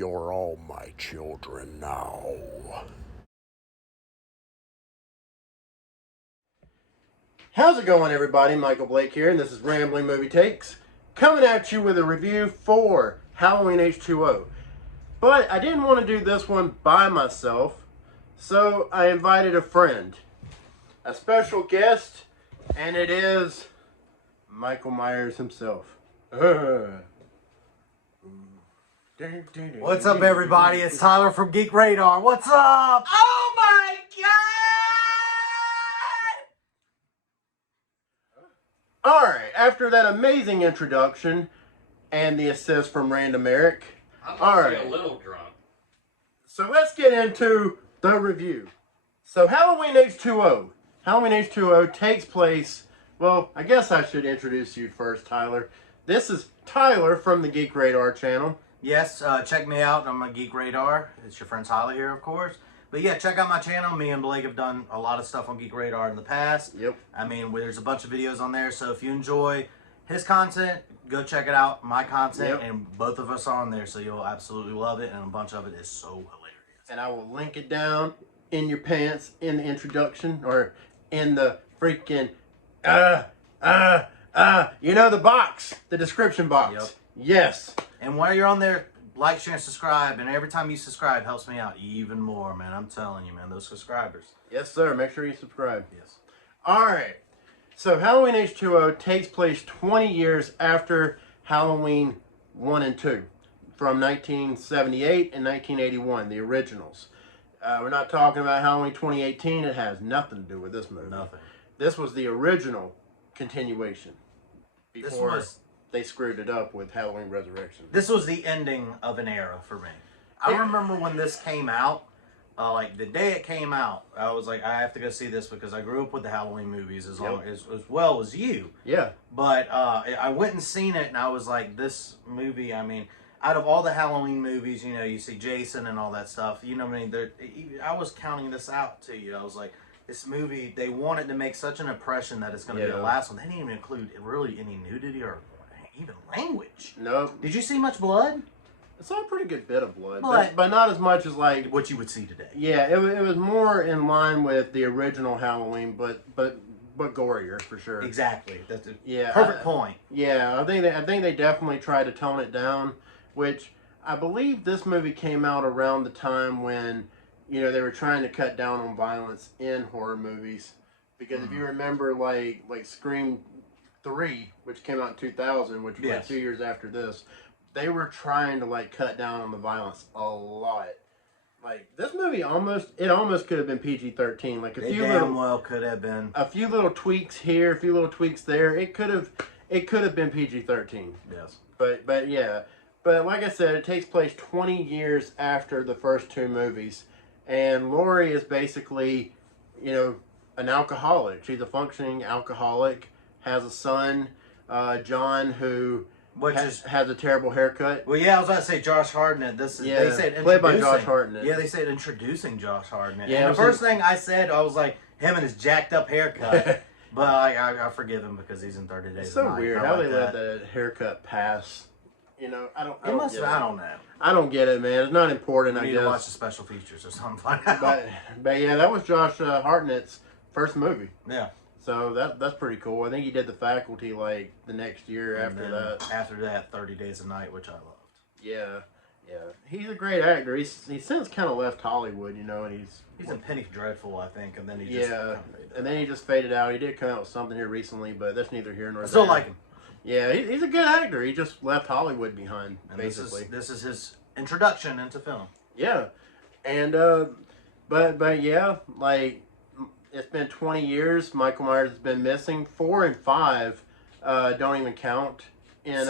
You're all my children now. How's it going, everybody? Michael Blake here, and this is Rambling Movie Takes, coming at you with a review for Halloween H20. But I didn't want to do this one by myself, so I invited a friend, a special guest, and it is Michael Myers himself. What's up, everybody? It's Tyler from Geek Radar. What's up? Oh my God! Alright, after that amazing introduction and the assist from Random Eric. I'm Alright. a little drunk. So let's get into the review. So Halloween H20. Halloween H20 takes place, well, I guess I should introduce you first, Tyler. This is Tyler from the Geek Radar channel. Yes, check me out. I'm on Geek Radar. It's your friend Tyler here, of course. But yeah, check out my channel. Me and Blake have done a lot of stuff on Geek Radar in the past. Yep. I mean, there's a bunch of videos on there. So if you enjoy his content, go check it out. My content, Yep. and both of us are on there. So you'll absolutely love it. And a bunch of it is so hilarious. And I will link it down in your pants in the introduction or in the freaking, you know, the box, the description box. Yep. Yes. And while you're on there, like, share, and subscribe. And every time you subscribe helps me out even more, man. I'm telling you, man, those subscribers. Yes, sir. Make sure you subscribe. Yes. All right. So Halloween H20 takes place 20 years after Halloween 1 and 2 from 1978 and 1981, the originals. We're not talking about Halloween 2018. It has nothing to do with this movie. Nothing. This was the original continuation before was- they screwed it up with Halloween Resurrection. This was the ending of an era for me. I remember when this came out, like the day it came out, I was like, I have to go see this because I grew up with the Halloween movies as well as you. Yeah. But I went and seen it, and I was like, this movie, I mean, out of all the Halloween movies, you know, you see Jason and all that stuff, you know what I mean? I was counting this out to you. I was like, this movie, they wanted to make such an impression that it's going to be the last one. They didn't even include really any nudity or even language. No. Did you see much blood? I saw a pretty good bit of blood, But- but not as much as like What you would see today. Yeah, it was more in line with the original Halloween, but gorier for sure. Exactly. That's a Yeah, perfect point. Yeah, I think they definitely tried to tone it down, which I believe this movie came out around the time when, you know, they were trying to cut down on violence in horror movies. Because if you remember, like Scream 3, which came out in 2000, which was like 2 years after this, they were trying to like cut down on the violence a lot. Like this movie almost could have been PG-13. Like They damn well could have been. a few little tweaks here, a few little tweaks there. It could have been PG-13. Yes. But yeah. But like I said, it takes place 20 years after the first two movies. And Laurie is basically, you know, an alcoholic. She's a functioning alcoholic, has a son, John, who has a terrible haircut. Well, yeah, I was about to say Josh Hartnett. This is they said played by introducing- Josh Hartnett. Yeah, they said introducing Josh Hartnett. Yeah, and the first thing I said, I was like, him and his jacked up haircut. But I forgive him because he's in 30 Days It's so of Night. weird I how like they that. let the haircut pass. You know, I don't I don't know. I don't get it, man. It's not important, We I need to watch guess. the special features or something. But yeah, that was Josh Hartnett's first movie. Yeah. So that's pretty cool. I think he did The Faculty like the next year After that, 30 Days of Night, which I loved. Yeah, yeah. He's a great actor. He's since kind of left Hollywood, you know, and He's in Penny Dreadful, I think, and then he just and then he just faded out. He did come out with something here recently, but that's neither here nor I there. still like him. Yeah, he's a good actor. He just left Hollywood behind, And basically. this is his introduction into film. Yeah, and but yeah, like it's been 20 years. Michael Myers has been missing. 4 and 5 don't even count. And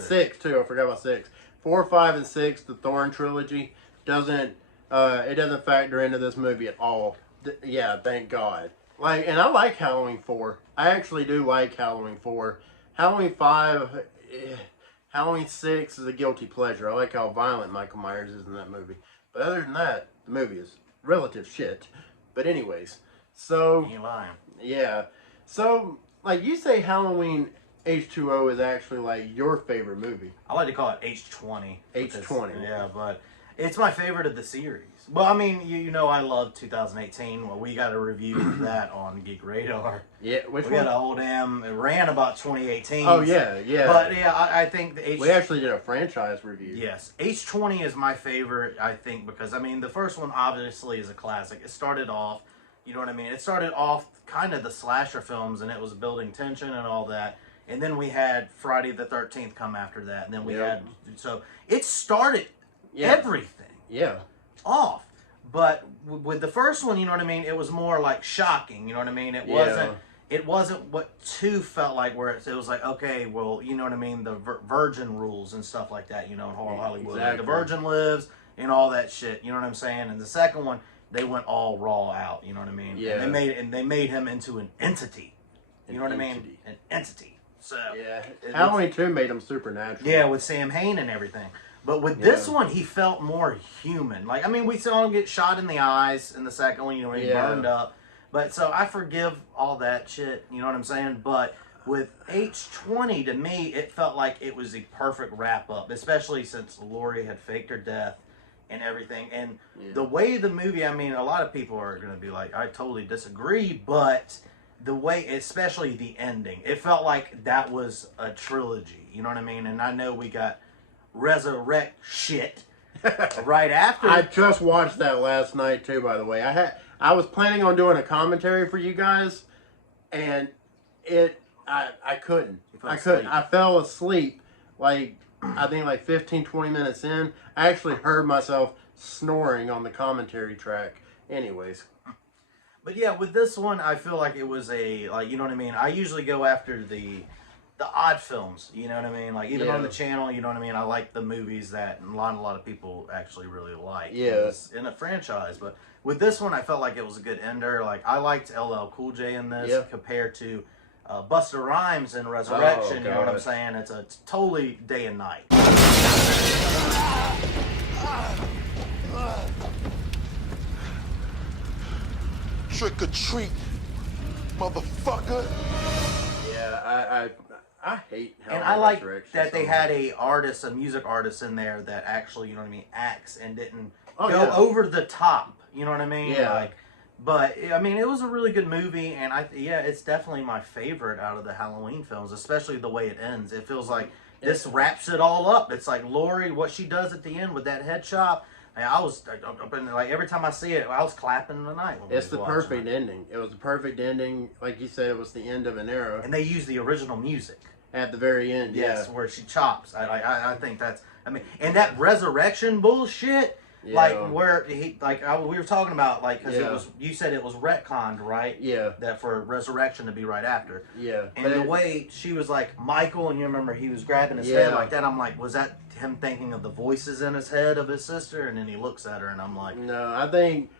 6 too. I forgot about 6. 4, 5, and 6, the Thorn trilogy doesn't factor into this movie at all. Yeah, thank God. Like, and I like Halloween 4. I actually do like Halloween 4. Halloween 5, Halloween 6 is a guilty pleasure. I like how violent Michael Myers is in that movie. But other than that, the movie is relative shit. But anyways, so Ain't lying. yeah. So, like you say Halloween H2O is actually like your favorite movie. I like to call it H20. H20. Yeah, but it's my favorite of the series. Well, I mean, you know I love 2018. Well, we got a review of that on Geek Radar. Yeah, which We one? got a whole damn, it ran about 2018. Oh, yeah, yeah. But yeah, I think the we actually did a franchise review. Yes, H20 is my favorite, I think, because, I mean, the first one obviously is a classic. It started off, you know what I mean? It started off kind of the slasher films, and it was building tension and all that. And then we had Friday the 13th come after that. And then we had, so it started everything off. But with the first one, you know what I mean? It was more like shocking, you know what I mean? It wasn't what 2 felt like, where it was like, okay, well, you know what I mean? The virgin rules and stuff like that, you know, in horror Hollywood. Exactly. Like the virgin lives and all that shit, you know what I'm saying? And the second one, they went all raw out, you know what I mean? Yeah. And they made him into an entity. You know what I mean? An entity. So yeah, Halloween 2 made him supernatural. Yeah, with Sam Hain and everything. But with this one, he felt more human. Like, I mean, we saw him get shot in the eyes in the second one, you know, when he burned up. But so I forgive all that shit, you know what I'm saying? But with H20, to me, it felt like it was the perfect wrap up, especially since Laurie had faked her death and everything. And the way the movie, I mean, a lot of people are going to be like, I totally disagree, but the way, especially the ending, it felt like that was a trilogy, you know what I mean? And I know we got resurrect shit right after. I just watched that last night too, by the way. I was planning on doing a commentary for you guys, and I couldn't. I couldn't. I fell asleep like, I think like 15, 20 minutes in. I actually heard myself snoring on the commentary track. Anyways. But yeah, with this one, I feel like it was a, like, you know what I mean? I usually go after the odd films, you know what I mean? Like, even on the channel, you know what I mean? I like the movies that a lot of people actually really like. Yeah. In a franchise. But with this one, I felt like it was a good ender. Like, I liked LL Cool J in this compared to Busta Rhymes in Resurrection. You know what I'm saying? It's totally day and night. Trick or treat, motherfucker. Yeah, I hate how And I like Resurrection that they so had much. a music artist in there that actually, you know what I mean, acts and didn't Oh, go yeah. over the top. You know what I mean? Yeah. Like, but I mean, it was a really good movie, and it's definitely my favorite out of the Halloween films, especially the way it ends. It feels like this wraps it all up. It's like Laurie, what she does at the end with that head chop. And I was like, every time I see it, I was clapping the night. It's the perfect ending. It was the perfect ending. Like you said, it was the end of an era. And they used the original music At the very end, yes, where she chops. I think that's, I mean, and that resurrection bullshit, like where he, like we were talking about, like, because it was, you said it was retconned, right? Yeah. That for resurrection to be right after. Yeah. And the way she was like Michael, and you remember he was grabbing his head like that. I'm like, was that him thinking of the voices in his head of his sister? And then he looks at her, and I'm like, no, I think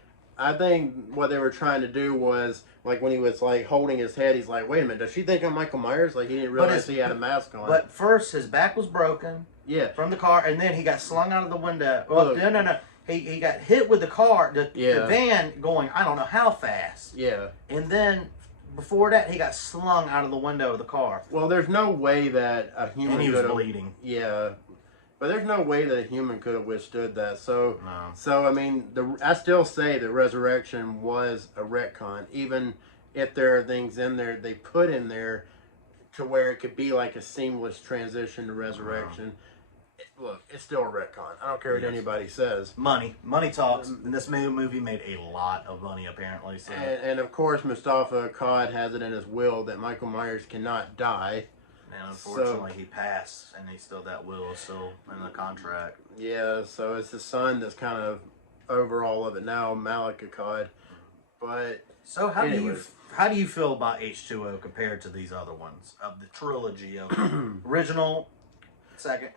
what they were trying to do was, like, when he was like holding his head, he's like, wait a minute, does she think I'm Michael Myers? Like, he didn't realize he had a mask on. But first, his back was broken. Yeah. From the car, and then he got slung out of the window. Well, no. He got hit with the car, the van going, I don't know how fast. Yeah. And then before that, he got slung out of the window of the car. Well, there's no way that a human And he was could have bleeding. Yeah. But there's no way that a human could have withstood that. So, No. so I mean, I still say that Resurrection was a retcon, even if there are things in there they put in there to where it could be like a seamless transition to Resurrection. Look, it's still a retcon. I don't care what anybody says. Money talks. And this movie made a lot of money, apparently. So. And of course, Mustafa Akkad has it in his will that Michael Myers cannot die. And unfortunately, he passed, and he still, that will is still in the contract. Yeah, so it's his son that's kind of over all of it now, Malik Akkad. But so how do you feel about H2O compared to these other ones of the trilogy of original, second?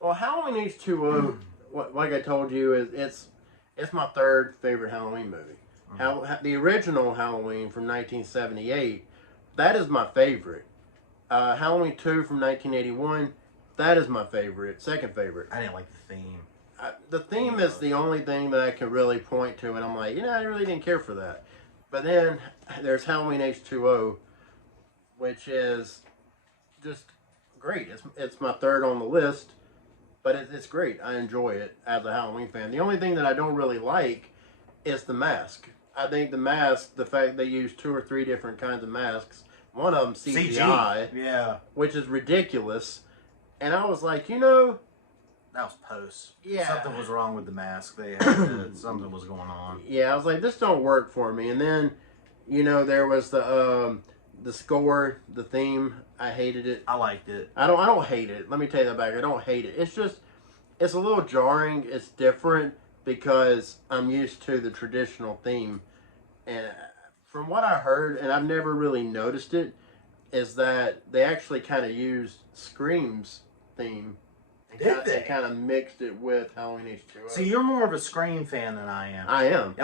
Well, Halloween H2O, like I told you, it's my third favorite Halloween movie. The original Halloween from 1978, that is my favorite. Halloween 2 from 1981, that is my favorite, second favorite. I didn't like the theme. The theme is the only thing that I can really point to, and I'm like, I really didn't care for that. But then there's Halloween H2O, which is just great. It's my third on the list, but it's great. I enjoy it as a Halloween fan. The only thing that I don't really like is the mask. I think the mask, the fact they use 2 or 3 different kinds of masks, one of them CGI, yeah, which is ridiculous. And I was like, you know, that was post. Yeah. Something was wrong with the mask. They had something was going on. Yeah, I was like, this don't work for me. And then, you know, there was the score, the theme. I hated it. I liked it. I don't hate it. Let me take that back. I don't hate it. It's just, it's a little jarring. It's different because I'm used to the traditional theme. And from what I heard, and I've never really noticed it, is that they actually kind of used Scream's theme. Did They they? kind of mixed it with Halloween H20. See, you're more of a Scream fan than I am. I am.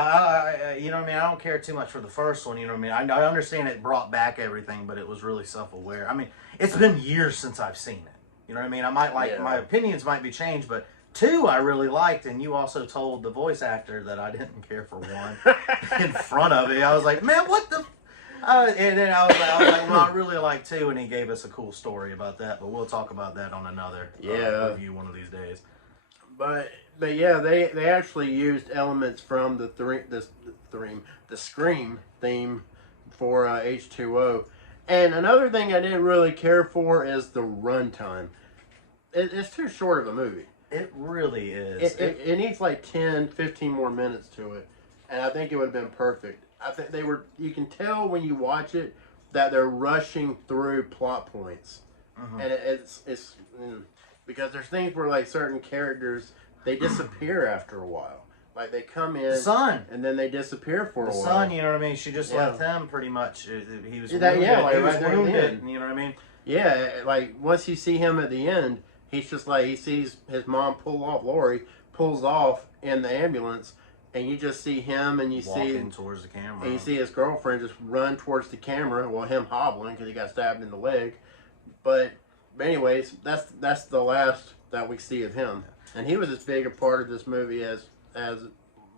You know what I mean? I don't care too much for the first one, you know what I mean? I understand it brought back everything, but it was really self-aware. I mean, it's been years since I've seen it. You know what I mean? I might like, Yeah. my opinions might be changed, but 2 I really liked, and you also told the voice actor that I didn't care for 1 in front of me. I was like, man, what the... and then I was like, well, I really like 2, and he gave us a cool story about that, but we'll talk about that on another review one of these days. But yeah, they actually used elements from the Scream theme for H2O. And another thing I didn't really care for is the runtime. It's too short of a movie. It really is. It needs like 10, 15 more minutes to it. And I think it would have been perfect. I think you can tell when you watch it that they're rushing through plot points. And it's because there's things where like certain characters, they disappear after a while. Like they come in, The son. and then they disappear for a The while. son, you know what I mean? She just Yeah. left him pretty much. He was Like wounded. He right was there at the wounded, end. you know what I mean? Yeah, like once you see him at the end, he's just like, he sees his mom Lori pulls off in the ambulance, and you just see him, and you Walking towards the camera. and you see his girlfriend just run towards the camera, well, him hobbling because he got stabbed in the leg. But anyways, that's the last that we see of him, and he was as big a part of this movie as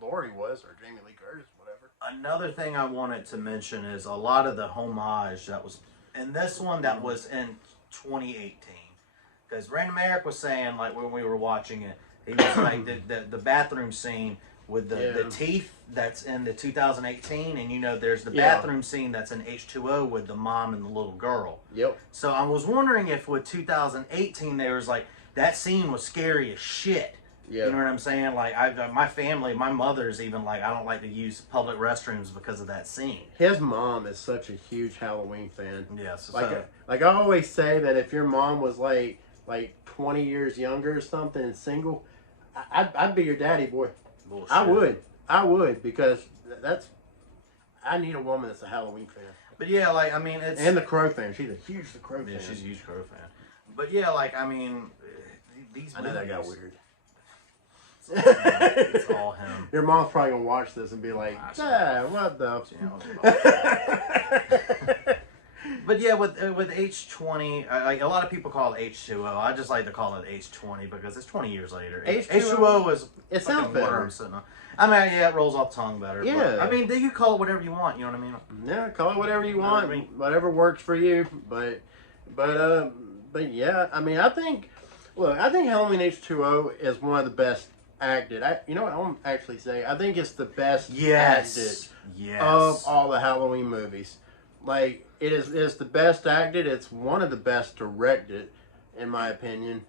Lori was, or Jamie Lee Curtis, whatever. Another thing I wanted to mention is a lot of the homage that was in this one that was in 2018. Because Random Eric was saying, like, when we were watching it, he was like, the bathroom scene with the teeth that's in the 2018, and you know, there's the bathroom scene that's in H2O with the mom and the little girl. Yep. So I was wondering if with 2018 there was like, that scene was scary as shit. Yeah. You know what I'm saying? Like, my family, my mother's even like, I don't like to use public restrooms because of that scene. His mom is such a huge Halloween fan. Yes. Like I always say that if your mom was like 20 years younger or something and single, I'd be your daddy, boy. Bullshit. I would, because I need a woman that's a Halloween fan. But yeah, like, I mean, it's... And the Crow fan. She's a huge The Crow fan. Yeah, she's a huge Crow fan. But yeah, like, I mean, these I know that got movies- weird. It's all him. Your mom's probably going to watch this and be like, what the... But yeah, with H20, like a lot of people call it H2O. I just like to call it H20 because it's 20 years later. H2O is it sounds fucking better. word sitting on. I mean, yeah, it rolls off the tongue better. Yeah. But, I mean, you call it whatever you want. You know what I mean? Yeah, call it whatever you want, Whatever. whatever works for you. But yeah, I mean, I think Halloween H2O is one of the best acted. You know what I want to actually say? I think it's the best acted of all the Halloween movies. Like, it's the best acted. It's one of the best directed, in my opinion.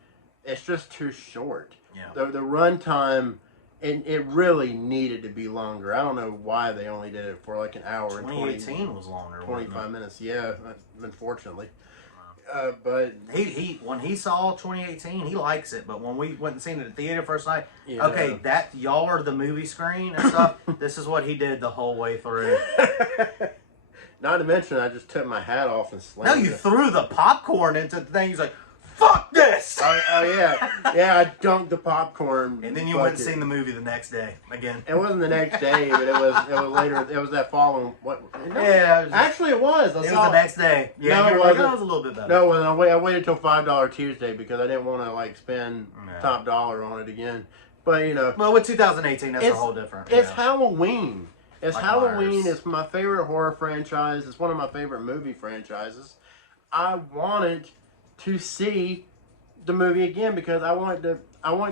It's just too short. Yeah. The runtime, it really needed to be longer. I don't know why they only did it for like an hour and 2018 was longer. 25 minutes. Yeah, unfortunately. But he when he saw 2018, he likes it. But when we went and seen it at the theater first night, Yeah. okay, that y'all are the movie screen and stuff. This is what he did the whole way through. not to mention, I just took my hat off and slammed No, you it. threw the popcorn into the thing. He's like, "Fuck this!" Oh yeah, yeah. I dunked the popcorn. And then you went and bucket. seen the movie the next day again. It wasn't the next day, but it was later. It was that following. What? No, Yeah, it was, actually, it was. it was the next day. Yeah, No, you it were like, wasn't. "Oh, it was a little bit better." No, I waited till $5 Tuesday because I didn't want to like spend Yeah. top dollar on it again. But you know, Well, with 2018, that's a It's- whole different. it's yeah. Halloween. It's Like Halloween. Myers. It's my favorite horror franchise. It's one of my favorite movie franchises. I wanted to see the movie again because I wanted to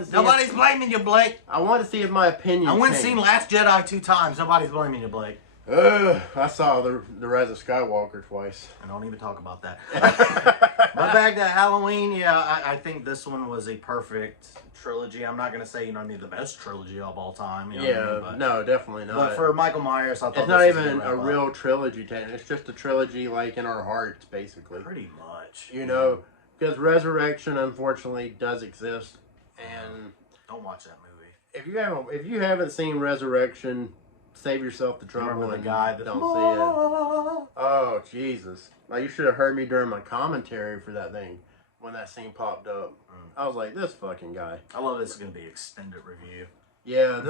see. Nobody's blaming you, Blake. I wanted to see if my opinion. I went and changed. seen Last Jedi 2 times. Nobody's blaming you, Blake. I saw the Rise of Skywalker twice. I don't even talk about that. But back to Halloween, yeah, I think this one was a perfect trilogy. I'm not gonna say the best trilogy of all time. You know what I mean? No, definitely not. But for Michael Myers, I thought it's not even a real trilogy. It's just a trilogy, like in our hearts, basically. Pretty much. Because Resurrection, unfortunately, does exist, and don't watch that movie. If you haven't seen Resurrection, save yourself the trouble. Remember the and guy that don't see it. Oh Jesus! Like you should have heard me during my commentary for that thing when that scene popped up. I was like, this fucking guy. I love this is gonna be extended review. Yeah,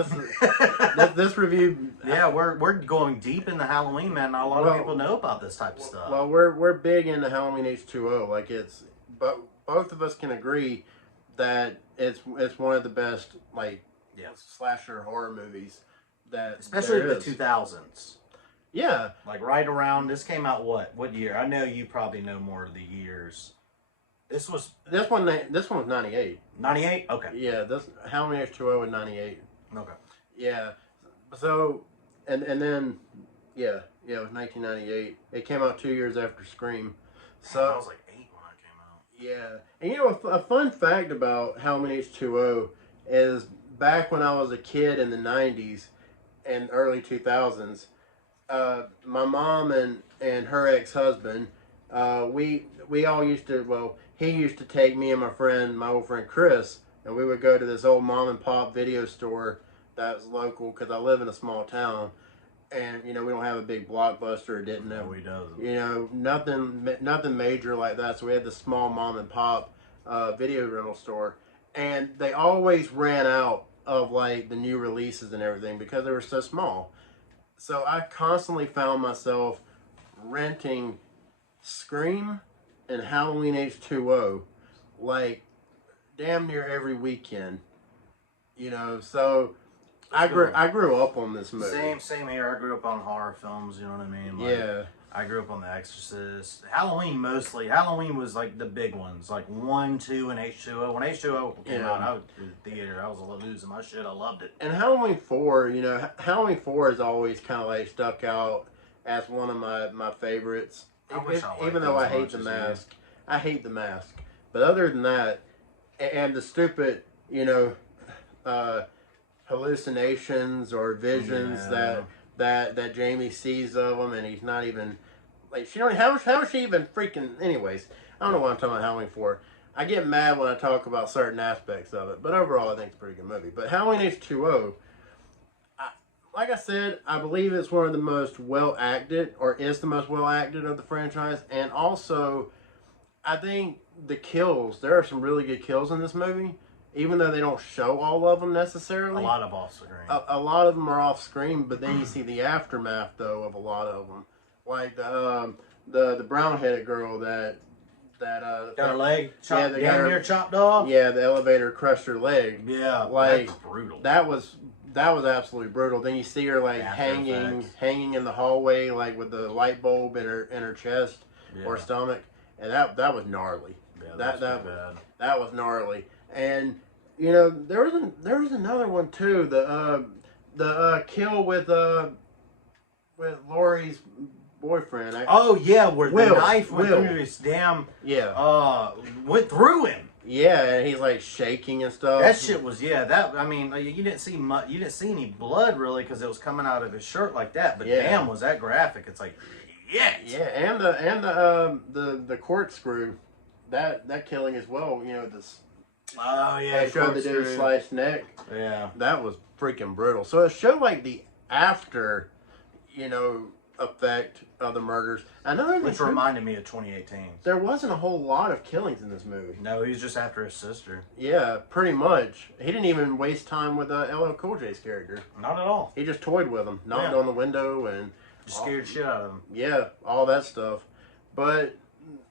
this review. Yeah, we're going deep into Halloween, man. Not a lot of people know about this type of stuff. Well, we're big into Halloween H20. Like but both of us can agree that it's one of the best slasher horror movies that especially the 2000s. Yeah, like right around this came out what year? I know you probably know more of the years. This one was 98. 98? Okay. Yeah, this Halloween H20 was 98. Okay. Yeah. So and then it was 1998. It came out 2 years after Scream. So I was like 8 when I came out. Yeah. And a fun fact about Halloween H20 is back when I was a kid in the 90s and early 2000s, my mom and her ex-husband, we all used to, he used to take me and my old friend Chris, and we would go to this old mom and pop video store that was local because I live in a small town, and we don't have a big Blockbuster or didn't have. No, we don't. Nothing major like that. So we had this small mom and pop video rental store, and they always ran out of like the new releases and everything because they were so small. So I constantly found myself renting Scream and Halloween H20 like damn near every weekend. So I grew up on this movie. Same here. I grew up on horror films, you know what I mean? Yeah. I grew up on The Exorcist. Halloween mostly. Halloween was like the big ones, like 1, 2, and H20. When H20 came out, I was in the theater. I was losing my shit. I loved it. And Halloween 4, Halloween 4 has always kind of like stuck out as one of my favorites. Even though I hate the mask. I hate the mask. But other than that, and the stupid, hallucinations or visions that Jamie sees of him, and he's not even like how is she even freaking? Anyways, I don't know what I'm talking about Halloween 4. I get mad when I talk about certain aspects of it, but overall I think it's a pretty good movie. But Halloween H20, like I said, I believe it's one of the most well acted, or is the most well acted of the franchise, and also I think the kills. There are some really good kills in this movie. Even though they don't show all of them necessarily. A lot of off screen. A lot of them are off screen, but then you see the aftermath, though, of a lot of them. Like the brown-headed girl that got her leg chopped, chopped off? Yeah, the elevator crushed her leg. Yeah, like, that's brutal. That was absolutely brutal. Then you see her, like, hanging in the hallway, like, with the light bulb in her chest or stomach. And that was gnarly. Yeah, that was gnarly. And there was another one too. The kill with Laurie's boyfriend. Where the knife went through his damn went through him. Yeah, and he's like shaking and stuff. That shit was you didn't see much. You didn't see any blood really because it was coming out of his shirt like that. But damn, was that graphic? It's like yeah, and the corkscrew, that killing as well. This. Oh yeah, they showed the dude's sliced neck. Yeah, that was freaking brutal. So it showed like the after, effect of the murders. Which reminded me of 2018. There wasn't a whole lot of killings in this movie. No, he was just after his sister. Yeah, pretty much. He didn't even waste time with LL Cool J's character. Not at all. He just toyed with him, knocked on the window, and just scared shit out of him. Yeah, all that stuff. But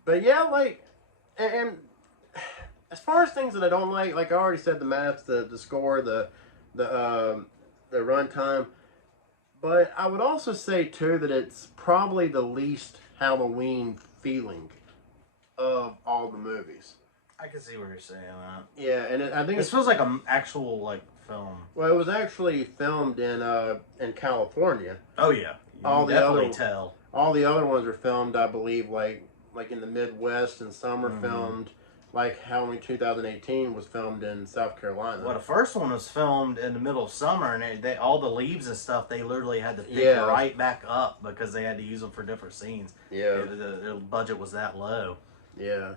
yeah, like and. As far as things that I don't like I already said, the maps, the score, the runtime. But I would also say too that it's probably the least Halloween feeling of all the movies. I can see what you're saying. Yeah, and I think This feels like an actual like film. well, it was actually filmed in California. Oh yeah, you All can the definitely other- tell. All the other ones are filmed, I believe, like in the Midwest, and some are filmed. Like Halloween 2018 was filmed in South Carolina. Well, the first one was filmed in the middle of summer, and they all the leaves and stuff they literally had to pick right back up because they had to use them for different scenes. Yeah, The budget was that low. yeah,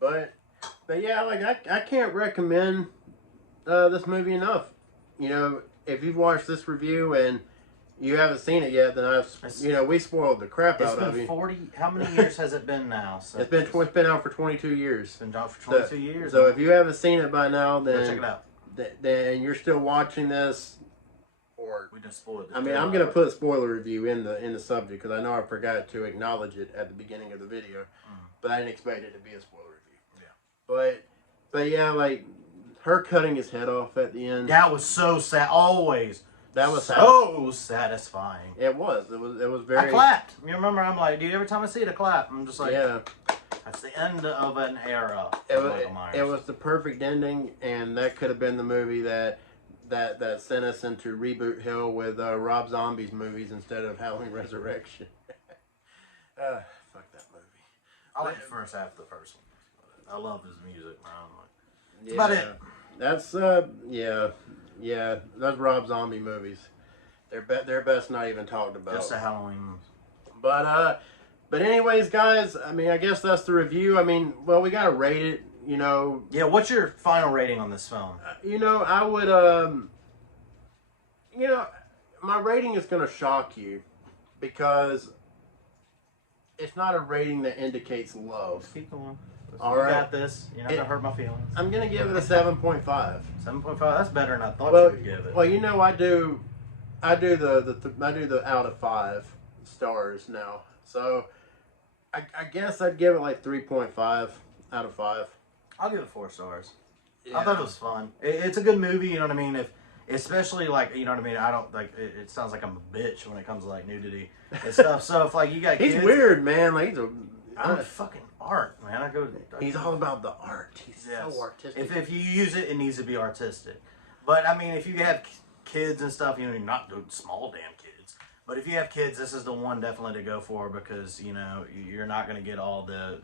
but yeah, like I can't recommend this movie enough. You know, if you've watched this review and you haven't seen it yet, then we spoiled the crap It's out of been you. 40. How many years has it been now? It's been out for 22 years. It's been out for 22 years. So if you haven't seen it by now, then go check it out. Then you're still watching this, or We just spoiled it. I mean, I'm gonna put spoiler review in the subject because I know I forgot to acknowledge it at the beginning of the video, but I didn't expect it to be a spoiler review. Yeah. But yeah, like her cutting his head off at the end. That was so sad. Always. That was so satisfying. It was very. I clapped. You remember? I'm like, dude. Every time I see it, I clap. I'm just like, Yeah. That's the end of an era. It was the perfect ending, and that could have been the movie that sent us into reboot hill with Rob Zombie's movies instead of Halloween Resurrection. Fuck that movie. I like the first half of the first one. I love his music, man. That's about it. That's yeah. Those Rob Zombie movies, they're best not even talked about. Just a Halloween. But anyways, guys, I mean, I guess that's the review. I mean, well, we gotta rate it. You know. Yeah. What's your final rating on this film? You know, I would. You know, my rating is gonna shock you because it's not a rating that indicates love. Let's keep going. All You right. got this. You're not gonna hurt my feelings. I'm gonna give it a 7.5. 7.5. That's better than I thought Well, you would give it. well, you know, I do the out of 5 stars now. So I guess I'd give it like 3.5 out of 5. I'll give it 4 stars. Yeah. I thought it was fun. It's a good movie. You know what I mean? Especially like, you know what I mean. I don't like. It sounds like I'm a bitch when it comes to like nudity and stuff. So if like you got He's kids, weird, man. Like I'm fucking art, man. he's all about the art. He's Yes. so artistic. If you use it, it needs to be artistic. But I mean, if you have kids and stuff, you know, not the small damn kids. But if you have kids, this is the one definitely to go for because you know you're not going to get all the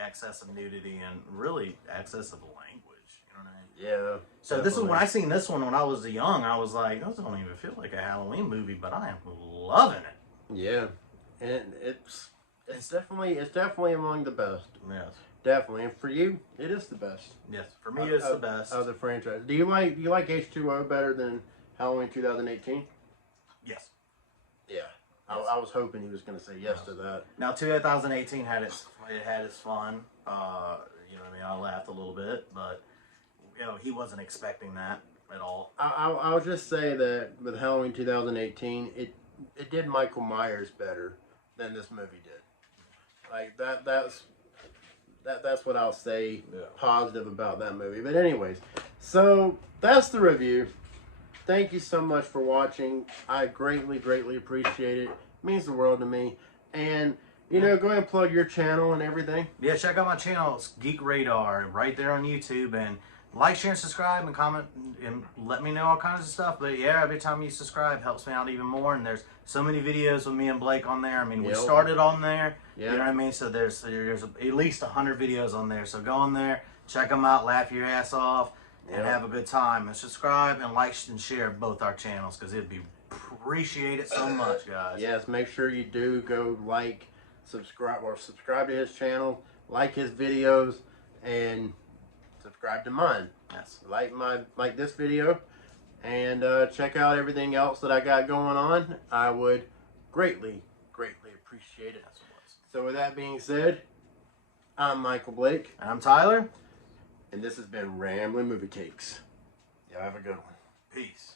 excess of nudity and really excess of language. You know what I mean? Yeah. So this is when I seen this one when I was young. I was like, this don't even feel like a Halloween movie, but I am loving it. Yeah, and it's definitely among the best. Yes. Definitely, and for you, it is the best. Yes. For me, it's the best. Of the franchise. Do you like H20 better than Halloween 2018? Yes. Yeah. I was hoping he was going to say yes to that. Now, 2018 had its fun. You know what I mean? I laughed a little bit, but you know he wasn't expecting that at all. I'll just say that with Halloween 2018, it did Michael Myers better than this movie did. Like that's what I'll say positive about that movie. But anyways, so that's the review. Thank you so much for watching. I greatly appreciate it. It means the world to me. And you know, go ahead and plug your channel and everything. Yeah, check out my channel. It's Geek Radar right there on YouTube, and like, share, and subscribe, and comment, and let me know all kinds of stuff. But yeah, every time you subscribe helps me out even more. And there's so many videos with me and Blake on there. I mean, we started on there. You know what I mean? So there's at least 100 videos on there. So go on there, check them out, laugh your ass off, and have a good time. And subscribe and like and share both our channels because it'd be appreciated so much, guys. Yes, make sure you do go like, subscribe to his channel, like his videos, and subscribe to mine. Yes. Like this video, and check out everything else that I got going on. I would greatly appreciate it. So with that being said, I'm Michael Blake. And I'm Tyler. And this has been Ramblin' Movie Takes. Y'all have a good one. Peace.